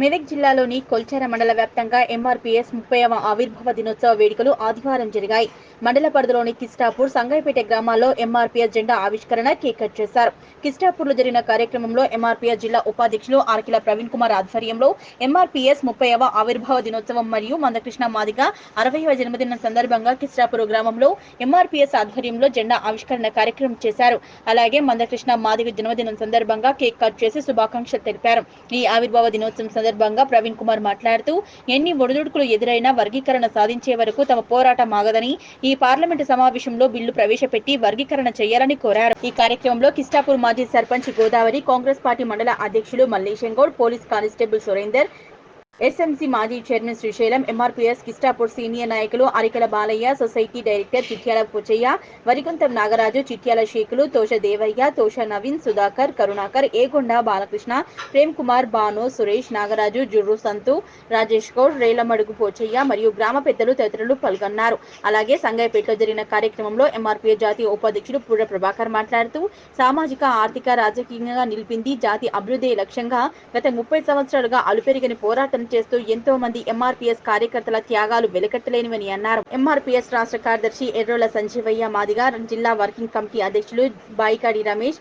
మెదక్ జిల్లాలోని కొల్చార మండల వ్యాప్తంగా ఎంఆర్పీఎస్ ముప్పైవ ఆవిర్భావ దినోత్సవ వేడుకలు ఆదివారం జరిగాయి. మండల పరిధిలోని కిస్టాపూర్ సంగైపేట గ్రామాల్లో ఎంఆర్పీఎస్ జెండా ఆవిష్కరణ కేక్ కట్ చేశారు. కిస్టాపూర్లో జరిగిన కార్యక్రమంలో ఎంఆర్పీఎస్ జిల్లా ఉపాధ్యక్షులు ఆర్కిల ప్రవీణ్ కుమార్ ఆధ్వర్యంలో ఎంఆర్పీఎస్ ముప్పైవ ఆవిర్భావ దినోత్సవం మరియు మందకృష్ణ మాదిగ అరవైవ జన్మదినం సందర్భంగా కిస్టాపూర్ గ్రామంలో ఎంఆర్పీఎస్ ఆధ్వర్యంలో జెండా ఆవిష్కరణ కార్యక్రమం చేశారు. అలాగే మందకృష్ణ మాదిగ జన్మదినం సందర్భంగా కేక్ కట్ చేసి శుభాకాంక్షలు తెలిపారు. ఈ ఆవిర్భావ దినోత్సవం సందర్భంగా ప్రవీణ్ కుమార్ మాట్లాడుతూ ఎన్ని ఒడిదుడుకులు ఎదురైనా వర్గీకరణ సాధించే వరకు తమ పోరాటం ఆగదని ఈ పార్లమెంటు సమావేశంలో బిల్లు ప్రవేశపెట్టి వర్గీకరణ చేయాలని కోరారు. ఈ కార్యక్రమంలో కిస్టాపూర్ మాజీ సర్పంచ్ గోదావరి కాంగ్రెస్ పార్టీ మండల అధ్యక్షులు Malleshamgoud police constable Surender SMC మాజీ chairman Srisailam MRPS Kistapur senior నాయకులు అరికల బాలయ్య సొసైటీ డైరెక్టర్ చిట్యాల పుచ్చయ్య వరికుంతం నాగరాజు చిట్యాల షేకులు తోష దేవయ్య తోష నవీన్ సుధాకర్ కరుణాకర్ ఏగొండ బాలకృష్ణ ప్రేమ్ కుమార్ బాను సురేష్ నాగరాజు జుర్రు సంతు రాజేష్ గౌడ్ రేలమడుగు పోచయ్య మరియు గ్రామ పెద్దలు తదితరులు పాల్గొన్నారు. అలాగే సంగాయపేటలో జరిగిన కార్యక్రమంలో ఎంఆర్పీఎస్ జాతీయ ఉపాధ్యక్షుడు పూర్వ ప్రభాకర్ మాట్లాడుతూ సామాజిక ఆర్థిక రాజకీయంగా నిలిపింది జాతి అభివృద్ధి లక్ష్యంగా గత ముప్పై సంవత్సరాలుగా అలుపెరిగిన పోరాటం చేస్తూ ఎంతో మంది ఎంఆర్పీఎస్ కార్యకర్తల త్యాగాలు వెలకట్టలేనివని అన్నారు. ఎంఆర్పీఎస్ రాష్ట్ర కార్యదర్శి ఎర్రోల సంజీవయ్య మాదిగా జిల్లా వర్కింగ్ కమిటీ అధ్యక్షులు బాయికాడి రమేష్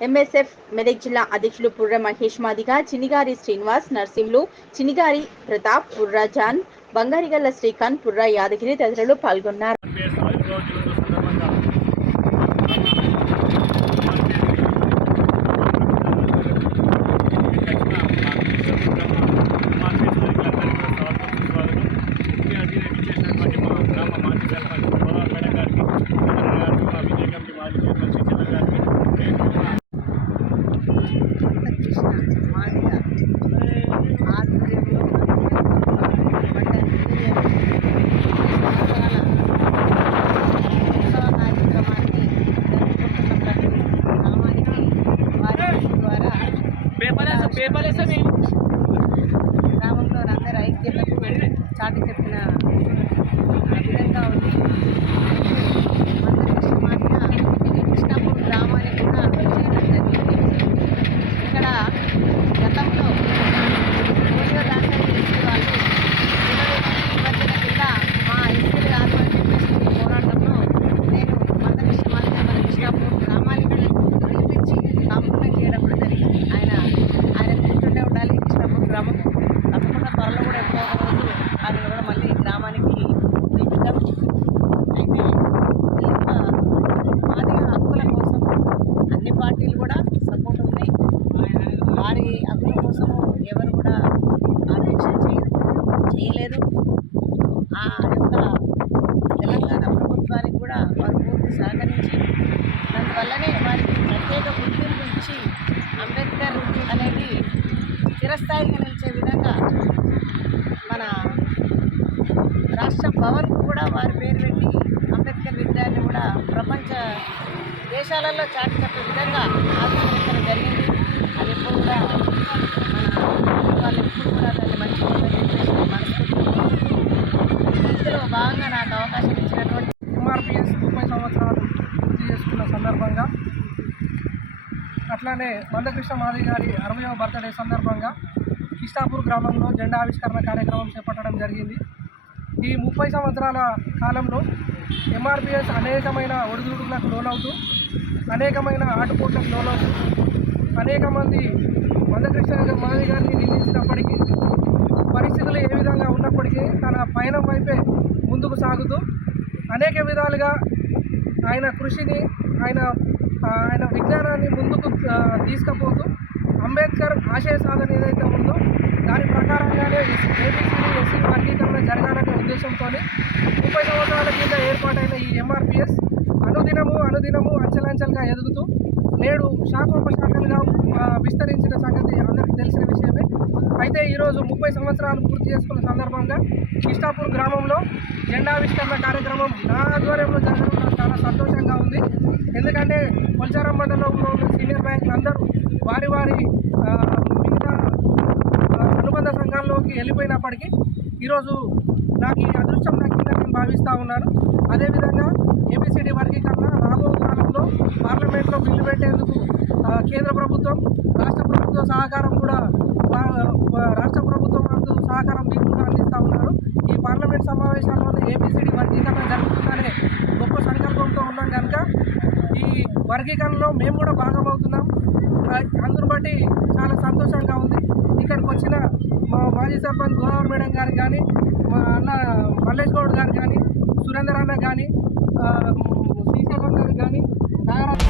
ఎంఎస్ఎఫ్ మెదక్ జిల్లా అధ్యక్షులు పుర్ర మహేష్ మాదిగా చినిగారి శ్రీనివాస్ నర్సింహులు చినిగారి ప్రతాప్ పుర్రా జాన్ బంగారిగల్ల శ్రీకాంత్ పుర్రా యాదగిరి తదితరులు పాల్గొన్నారు ఎంపీఎస్ ఆవిర్భావ దినోత్సవ సందర్భంగా ముఖ్య అతిథి ఇచ్చేసినటువంటి మా గ్రామ మాజీ సర్పంచ్ గోదావరి మేడం గ్రామంలో అందరూ ఐక్యతకు చాటి చెప్పిన విధంగా ఉంది మందకృష్ణ మాదిగ కృష్ణాపూర్ గ్రామానికి కూడా చేయడం జరిగింది ఇక్కడ గతంలో పోలియో దాంట్లో ఎస్సీ వాళ్ళు ఇరవై మంది నిబంధన కింద మా ఎస్సీలు కాదు అని చెప్పేసి పోరాటంలో నేను మందకృష్ణ మాదిగ మన కృష్ణాపూర్ గ్రామానికి పిలిపించి కాంపూర్ణం చేయడం కూడా జరిగింది ఆయన ఆయన గుర్తుండే ఉండాలి కృష్ణాపూర్ గ్రామం తప్పకుండా త్వరలో కూడా ఎప్పుడో ఒక రోజు ఆయన కూడా మళ్ళీ గ్రామానికి పిలిపిద్దాం అయితే ఈ యొక్క మాదిగ హక్కుల కోసం అన్ని పార్టీలు కూడా సపోర్ట్ ఉన్నాయి వారి హక్కుల కోసం ఎవరు కూడా ఆపేక్ష చేయ చేయలేదు ఆ యొక్క తెలంగాణ ప్రభుత్వానికి కూడా వారు పూర్తి సహకరించి అందువల్లనే వారికి ప్రత్యేక గుర్తింపు ఇచ్చి అంబేద్కర్ అనేది చిరస్థాయిగా నిలిచే విధంగా మన రాష్ట్ర భవన్ కూడా వారి పేరు పెట్టి అంబేద్కర్ విగ్రహాన్ని కూడా ప్రపంచ దేశాలలో చాటి చెప్పే విధంగా ఆవిష్కరించడం జరిగింది. అది ఎప్పుడు కూడా మన వాళ్ళు ఎప్పుడు కూడా దాన్ని మర్చిపోతారని చెప్పేసి మనస్ఫూర్తిగా ఇందులో భాగంగా నాకు అవకాశం ఇచ్చినటువంటి ఎంఆర్పిఎస్ ముప్పై సంవత్సరాలు పూర్తి చేసుకున్న సందర్భంగా అట్లానే మందకృష్ణ మాదిరి గారి అరవయవ బర్త్డే సందర్భంగా కిష్టాపూర్ గ్రామంలో జెండా ఆవిష్కరణ కార్యక్రమం చేపట్టడం జరిగింది. ఈ ముప్పై సంవత్సరాల కాలంలో ఎంఆర్పిఎస్ అనేకమైన ఒడిదుడుకులకు లోనవుతూ అనేకమైన ఆటుపోట్లకు లోనవుతూ అనేక మంది మందకృష్ణ మాదిరి గారిని నిందించినప్పటికీ పరిస్థితులు ఏ విధంగా ఉన్నప్పటికీ తన పయనం వైపే ముందుకు సాగుతూ అనేక విధాలుగా ఆయన కృషిని ఆయన ఆయన విజ్ఞానాన్ని ముందుకు తీసుకపోతూ తీసుకుపోతూ అంబేద్కర్ ఆశయ సాధన ఏదైతే ఉందో దాని ప్రకారంగానే ఏబిసిడి ఎస్సీ వర్గీకరణ జరగాలనే ఉద్దేశంతో ముప్పై సంవత్సరాల కింద ఏర్పాటైన ఈ ఎంఆర్పిఎస్ అనుదినము అనుదినము అంచెలంచెలుగా ఎదుగుతూ నేడు శాఖోపశాఖలుగా విస్తరించిన సంగతి అందరికీ తెలిసిన విషయం. అయితే ఈరోజు ముప్పై సంవత్సరాలు పూర్తి చేసుకున్న సందర్భంగా కిష్టాపూర్ గ్రామంలో జెండావిష్కరణ కార్యక్రమం నా ఆధ్వర్యంలో జరగడం నాకు చాలా సంతోషంగా ఉంది. ఎందుకంటే కొల్చారం మండలంలో ఉన్న సీనియర్ బ్యాంకులు అందరూ వారి వారి మిగతా అనుబంధ సంఘాల్లోకి వెళ్ళిపోయినప్పటికీ ఈరోజు నాకు ఈ అదృష్టం దక్కిందని నేను భావిస్తూ ఉన్నాను. అదేవిధంగా ఏబిసిడి వర్గీకరణ రాబో కాలంలో పార్లమెంట్లో బిల్లు పెట్టేందుకు కేంద్ర ప్రభుత్వం రాష్ట్ర ప్రభుత్వ సహకారం కూడా బా- రాష్ట్ర ప్రభుత్వం మాకు సహకారం మీరు కూడా అందిస్తూ ఉన్నారు ఈ పార్లమెంట్ సమావేశాల్లోనే ఏపీసీడీ వర్గీకరణ జరుగుతుందనే గొప్ప సంకల్పంతో ఉన్నాం కనుక ఈ వర్గీకరణలో మేము కూడా భాగం అవుతున్నాం అందును బట్టి చాలా సంతోషంగా ఉంది. ఇక్కడికి వచ్చిన మా మాజీ సర్పంచ్ గోదావరి మేడం గారు కానీ మా అన్న మల్లేష్ గౌడ్ గారు కానీ సురేందర్ అన్న కానీ శ్రీశైలం గారు కానీ నాగరాజ్